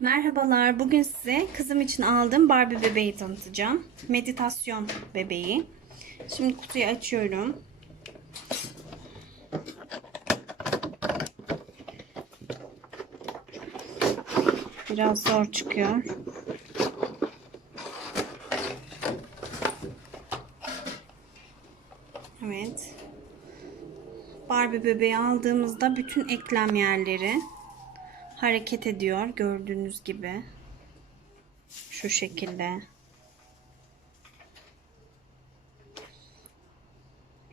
Merhabalar. Bugün size kızım için aldığım Barbie bebeği tanıtacağım. Meditasyon bebeği. Şimdi kutuyu açıyorum. Biraz zor çıkıyor. Evet. Barbie bebeği aldığımızda bütün eklem yerleri hareket ediyor gördüğünüz gibi. Şu şekilde.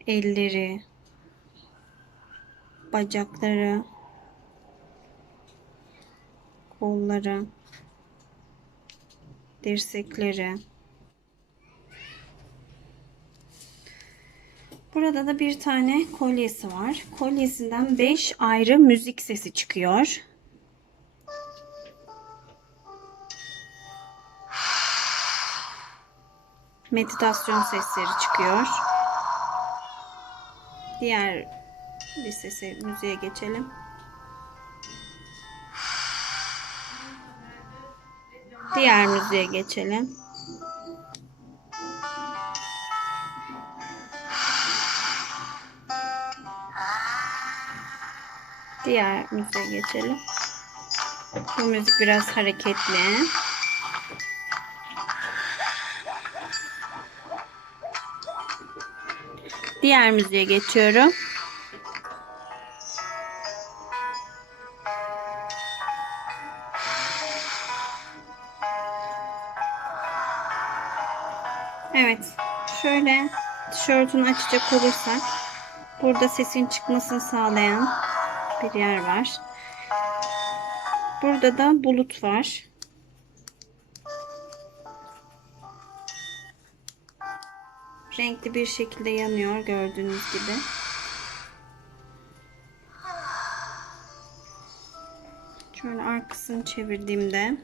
Elleri, bacakları, kolları, dirsekleri. Burada da bir tane kolyesi var. Kolyesinden 5 ayrı müzik sesi çıkıyor. Meditasyon sesleri çıkıyor. Diğer bir sese müziğe geçelim. Diğer müziğe geçelim. Diğer müziğe geçelim. Bu müzik biraz hareketli. Diğer müziğe geçiyorum. Evet. Şöyle tişörtünü açacak olursak burada sesin çıkmasını sağlayan bir yer var. Burada da bulut var. Renkli bir şekilde yanıyor gördüğünüz gibi. Şöyle arkasını çevirdiğimde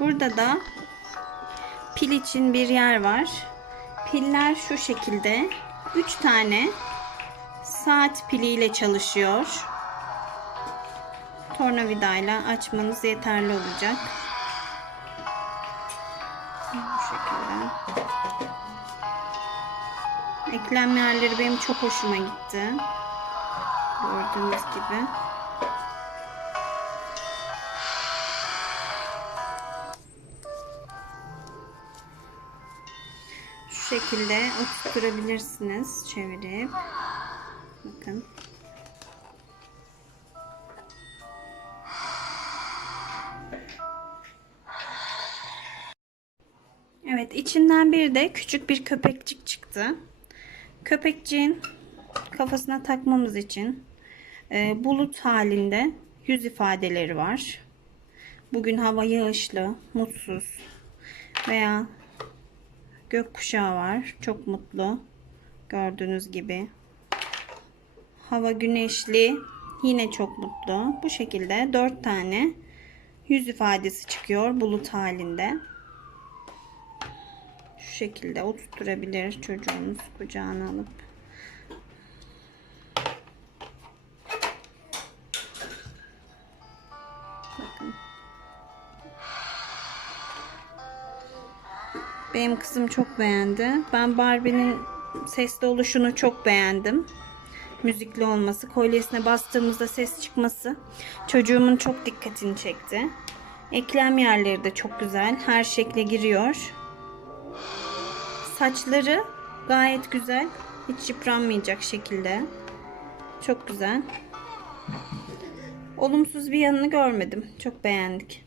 burada da pil için bir yer var. Piller şu şekilde 3 tane saat piliyle çalışıyor. Tornavidayla açmanız yeterli olacak. Bu şekilde. Eklem yerleri benim çok hoşuma gitti. Gördüğünüz gibi. Şu şekilde oturtabilirsiniz çevirip. Bakın. Evet içinden bir de küçük bir köpekçik çıktı. Köpekçiğin kafasına takmamız için e, bulut halinde yüz ifadeleri var. Bugün hava yağışlı, mutsuz veya gökkuşağı var. Çok mutlu. Gördüğünüz gibi. Hava güneşli. Yine çok mutlu. Bu şekilde dört tane yüz ifadesi çıkıyor bulut halinde. Şu şekilde oturtturabilir çocuğumuz kucağına alıp. Benim kızım çok beğendi. Ben Barbie'nin sesli oluşunu çok beğendim. Müzikli olması, kolyesine bastığımızda ses çıkması çocuğumun çok dikkatini çekti. Eklem yerleri de çok güzel. Her şekle giriyor. Saçları gayet güzel. Hiç yıpranmayacak şekilde. Çok güzel. Olumsuz bir yanını görmedim. Çok beğendik.